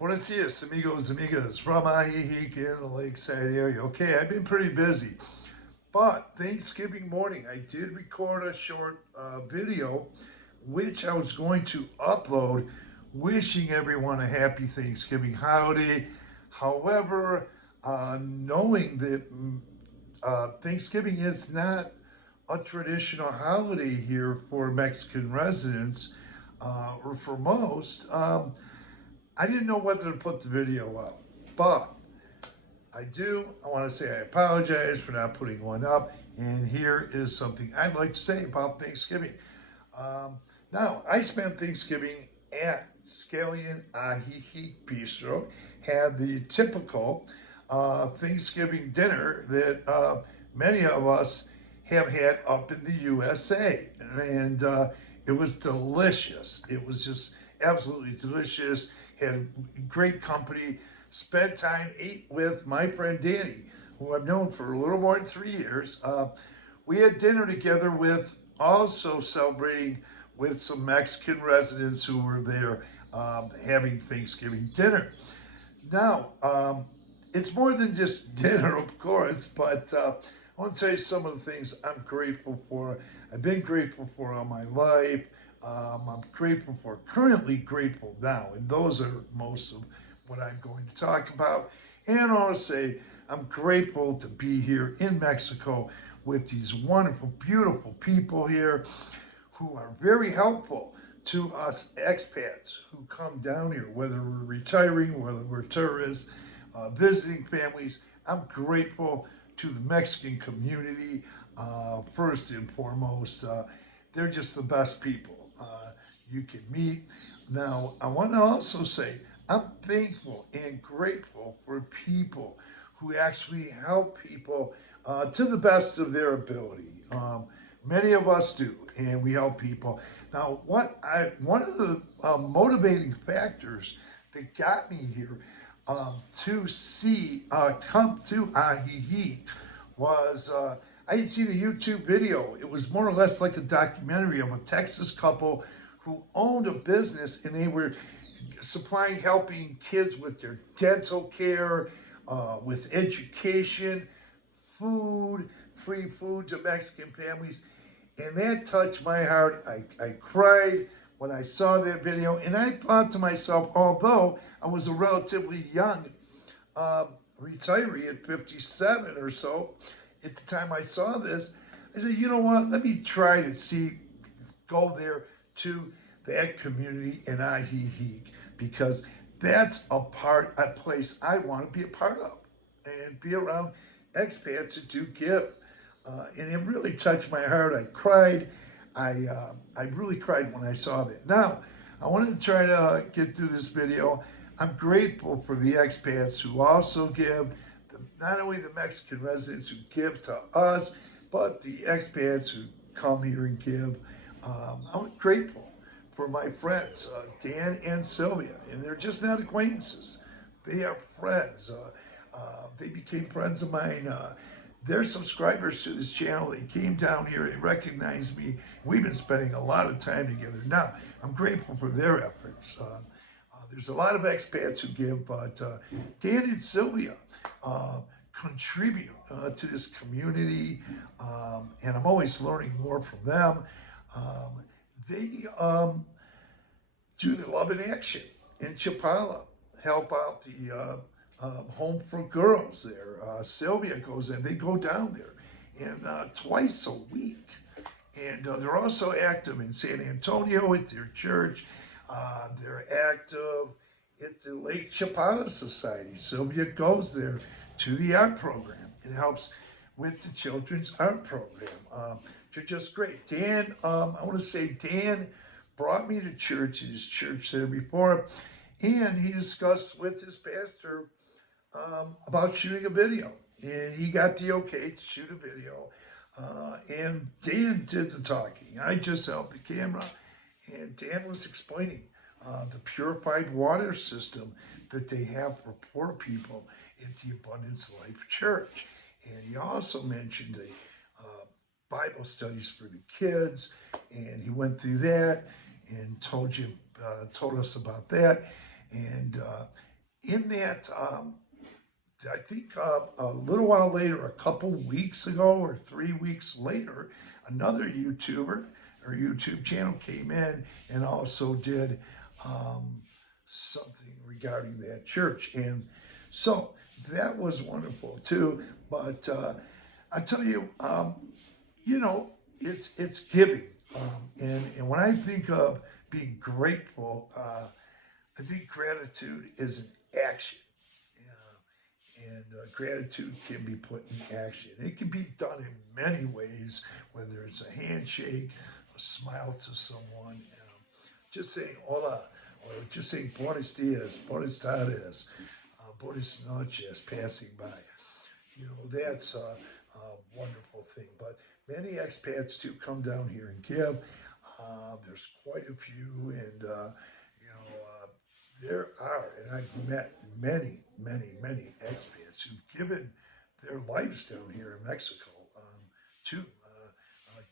Buenos dias, amigos, amigas, from Ajijic in the Lakeside area. Okay, I've been pretty busy, but Thanksgiving morning, I did record a short video, which I was going to upload, wishing everyone a happy Thanksgiving holiday. However, knowing that Thanksgiving is not a traditional holiday here for Mexican residents, or for most, I didn't know whether to put the video up, but I want to say I apologize for not putting one up. And here is something I'd like to say about Thanksgiving. Um, Now, I spent Thanksgiving at Scallion Ajijic Bistro, had the typical Thanksgiving dinner that many of us have had up in the USA. And it was delicious. It was just absolutely delicious. Had great company. Spent time, ate with my friend Danny, who I've known for a little more than 3 years. We had dinner together with also celebrating with some Mexican residents who were there having Thanksgiving dinner. Now, it's more than just dinner, of course, but I want to tell you some of the things I'm grateful for. I've been grateful for all my life. I'm grateful for, currently grateful now, and those are most of what I'm going to talk about. And I want to say I'm grateful to be here in Mexico with these wonderful, beautiful people here who are very helpful to us expats who come down here, whether we're retiring, whether we're tourists, visiting families. I'm grateful to the Mexican community, first and foremost. They're just the best people you can meet. Now, I want to also say I'm thankful and grateful for people who actually help people to the best of their ability. Many of us do, and we help people. Now, one of the motivating factors that got me here come to Ajijic was I had seen a YouTube video. It was more or less like a documentary of a Texas couple who owned a business, and they were helping kids with their dental care, with education, food, free food to Mexican families. And that touched my heart. I cried when I saw that video. And I thought to myself, although I was a relatively young retiree at 57 or so, at the time I saw this, I said, you know what, let me try to go there to that community in Ajijic, because that's a place I want to be a part of and be around expats that do give. And it really touched my heart. I cried. I really cried when I saw that. Now, I wanted to try to get through this video. I'm grateful for the expats who also give, not only the Mexican residents who give to us, but the expats who come here and give. I'm grateful for my friends, Dan and Sylvia, and they're just not acquaintances. They are friends. They became friends of mine. They're subscribers to this channel. They came down here, they recognized me. We've been spending a lot of time together. Now, I'm grateful for their efforts. There's a lot of expats who give, but Dan and Sylvia contribute to this community, and I'm always learning more from them. They do the Love in Action in Chapala, help out the Home for Girls there. Sylvia goes in, they go down there, and twice a week. And they're also active in San Antonio at their church. They're active at the Lake Chapala Society. Sylvia goes there to the art program and helps with the children's art program. They're just great. Dan, I want to say Dan brought me to church, his church there before, and he discussed with his pastor about shooting a video. And he got the okay to shoot a video. And Dan did the talking. I just held the camera, and Dan was explaining the purified water system that they have for poor people at the Abundance Life Church. And he also mentioned Bible studies for the kids, and he went through that and told us about that. And in that, I think a little while later, a couple weeks ago or 3 weeks later, another YouTuber or YouTube channel came in and also did um, something regarding that church. And so that was wonderful too. But I tell you, you know, it's giving. And when I think of being grateful, I think gratitude is an action. And gratitude can be put in action. It can be done in many ways, whether it's a handshake, a smile to someone, just saying hola, or just saying buenos dias, buenas tardes, buenas noches, passing by. You know, that's a wonderful thing. But many expats do come down here and give. There's quite a few, and there are, and I've met many expats who've given their lives down here in Mexico to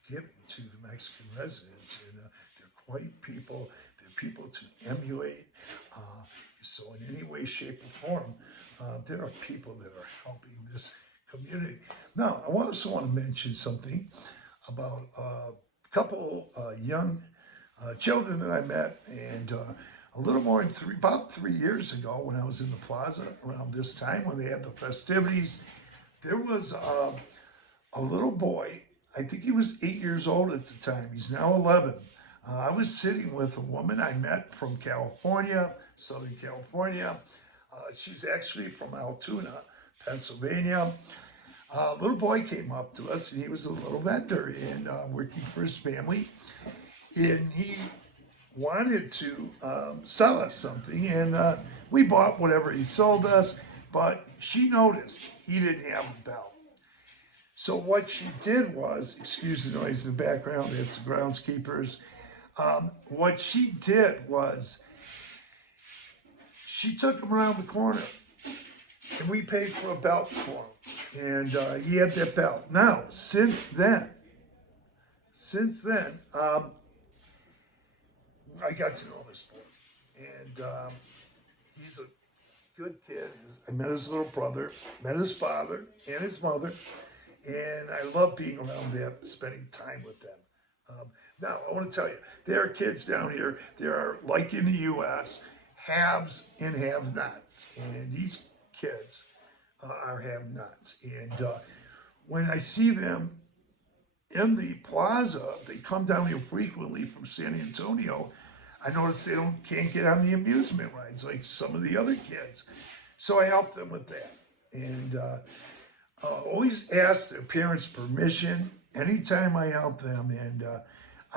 giving to the Mexican residents, and they're quite people. They're people to emulate. Uh, so, in any way, shape, or form, there are people that are helping this community. Now, I also want to mention something about a couple young children that I met, and a little more than about 3 years ago, when I was in the plaza around this time when they had the festivities, there was a little boy. I think he was 8 years old at the time. He's now 11. I was sitting with a woman I met from California, Southern California. She's actually from Altoona, Pennsylvania. A little boy came up to us, and he was a little vendor and working for his family. And he wanted to sell us something, and we bought whatever he sold us, but she noticed he didn't have a belt. So what she did was, excuse the noise in the background, it's the groundskeepers. What she did was she took him around the corner, and we paid for a belt for him, and he had that belt. Now, since then, I got to know this boy, and he's a good kid. I met his little brother, met his father and his mother, and I love being around them, spending time with them. Now, I want to tell you, there are kids down here. There are, like in the U.S., haves and have-nots, and these kids are have-nots. And when I see them in the plaza, they come down here frequently from San Antonio. I notice they can't get on the amusement rides like some of the other kids. So I help them with that. And always ask their parents' permission anytime I help them. And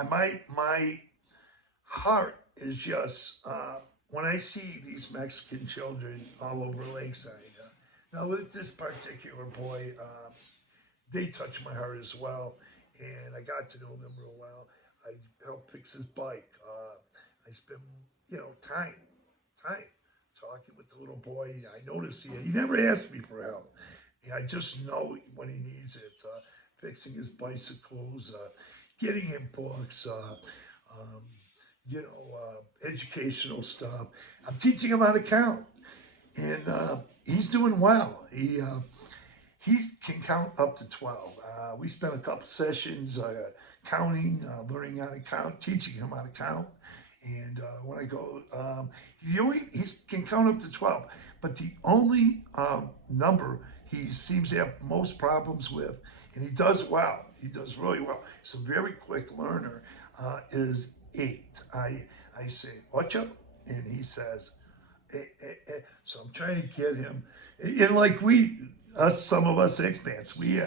my heart is just, when I see these Mexican children all over Lakeside. Now with this particular boy, they touch my heart as well. And I got to know them real well. I helped fix his bike. I spent, time talking with the little boy. I noticed he never asked me for help. I just know when he needs it. Fixing his bicycles, getting him books, educational stuff. I'm teaching him how to count, and he's doing well. He can count up to 12. We spent a couple sessions counting, learning how to count, teaching him how to count. And when I go, he can count up to 12. But the only number he seems to have most problems with, and he does well, he does really well, he's a very quick learner, is 8. I say, ocho, and he says, So I'm trying to get him, and like some of us expats, we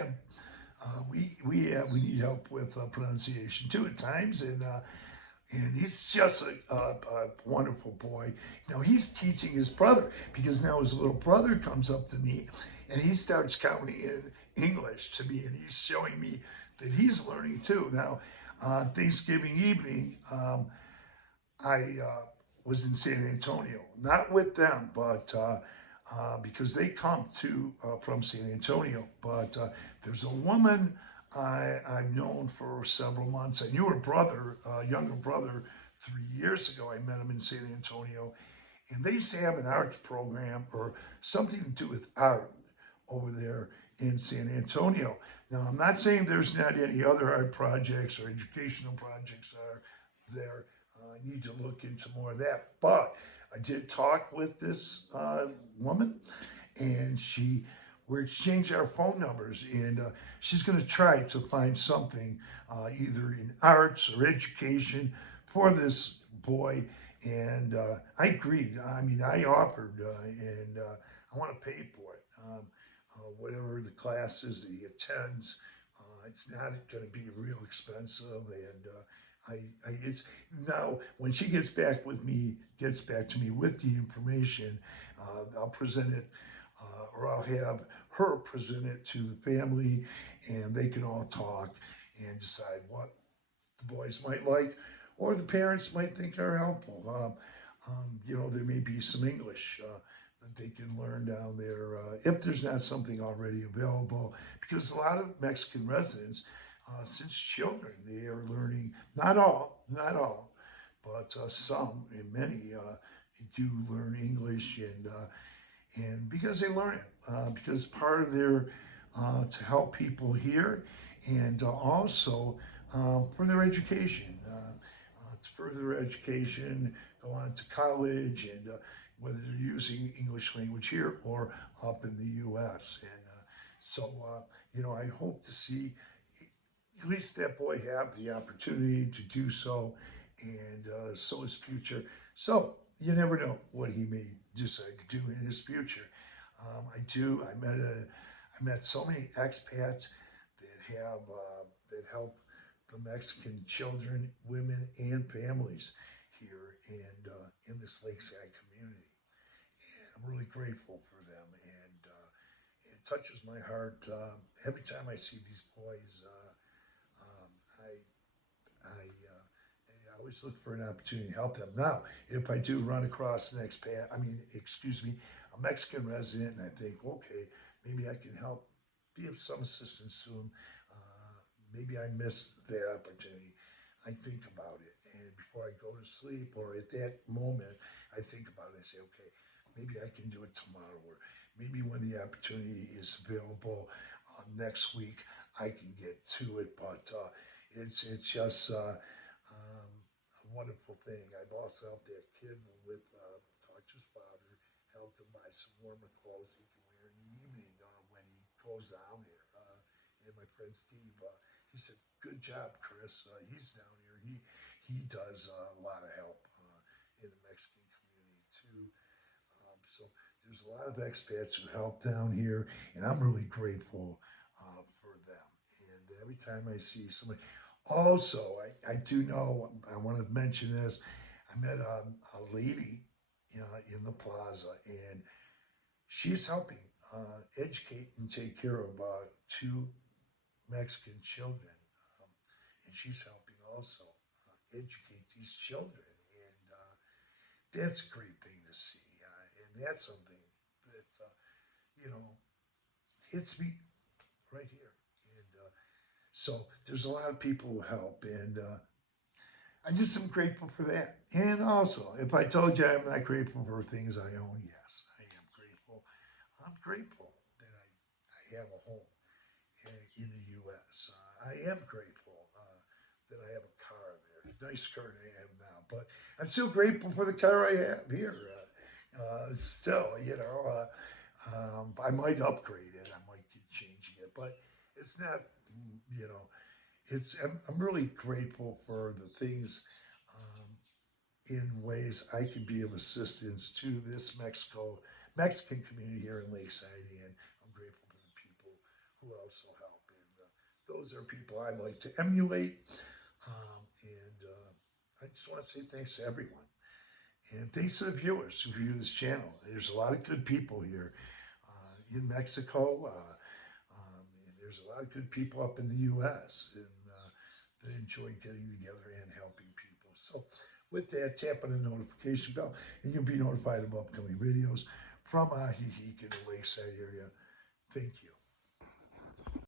need help with pronunciation too at times, and he's just a wonderful boy. He's teaching his brother, because now his little brother comes up to me and he starts counting in English to me, and he's showing me that he's learning too. Now, on Thanksgiving evening, I was in San Antonio, not with them, but because they come from San Antonio. But there's a woman I've known for several months. I knew her brother, younger brother, 3 years ago. I met him in San Antonio, And they used to have an arts program or something to do with art over there in San Antonio. Now, I'm not saying there's not any other art projects or educational projects are there. I need to look into more of that. But I did talk with this woman, and we're exchanging our phone numbers, and she's going to try to find something either in arts or education for this boy. And I agreed. I mean, I offered, and I want to pay for it. Whatever the classes that he attends, it's not going to be real expensive, and it's now when she gets back to me with the information, I'll present it, or I'll have her present it to the family, and they can all talk and decide what the boys might like, or the parents might think are helpful. There may be some English that they can learn down there if there's not something already available. Because a lot of Mexican residents, since children, they are learning, not all, but some and many do learn English, and because they learn it, because part of their to help people here, and also for their education, to further their education, go on to college, and whether they're using English language here or up in the U.S. And I hope to see at least that boy have the opportunity to do so, and so his future. So you never know what he may decide to do in his future. I met so many expats that help the Mexican children, women, and families here and in this Lakeside community. And I'm really grateful for them, and it touches my heart every time I see these boys. Um, I always look for an opportunity to help them. Now, if I do run across an expat, a Mexican resident, and I think, okay, maybe I can help, be of some assistance to them. Maybe I missed that opportunity. I think about it, and before I go to sleep, or at that moment, I think about it. I say, okay, maybe I can do it tomorrow, or maybe when the opportunity is available next week, I can get to it. But it's just a wonderful thing. I've also helped that kid with talked to his father, helped him buy some warmer clothes he can wear in the evening when he goes down there. And my friend Steve, he said, "Good job, Chris. He's down here. He does a lot of help in the Mexican community too." So there's a lot of expats who help down here, and I'm really grateful for them. And every time I see somebody, also I do know, I want to mention this. I met a lady in the plaza, and she's helping educate and take care of two Mexican children, and she's helping also educate these children, and that's a great thing to see, and that's something that hits me right here, and so there's a lot of people who help, and I just am grateful for that. And also, if I told you I'm not grateful for things I own, yes, I am grateful. I'm grateful that I have a home in the U.S. I am grateful that I have a car there, nice car that I have now. But I'm still grateful for the car I have here. Still, I might upgrade it. I might keep changing it, but it's not, you know, I'm really grateful for the things in ways I can be of assistance to this Mexican community here in Lakeside, and I'm grateful for the people who also help. And those are people I like to emulate. I just want to say thanks to everyone, and thanks to the viewers who view this channel. There's a lot of good people here in Mexico, and there's a lot of good people up in the U.S. and that enjoy getting together and helping people. So with that, tap on the notification bell, and you'll be notified of upcoming videos from Ajijic in the Lakeside area. Thank you.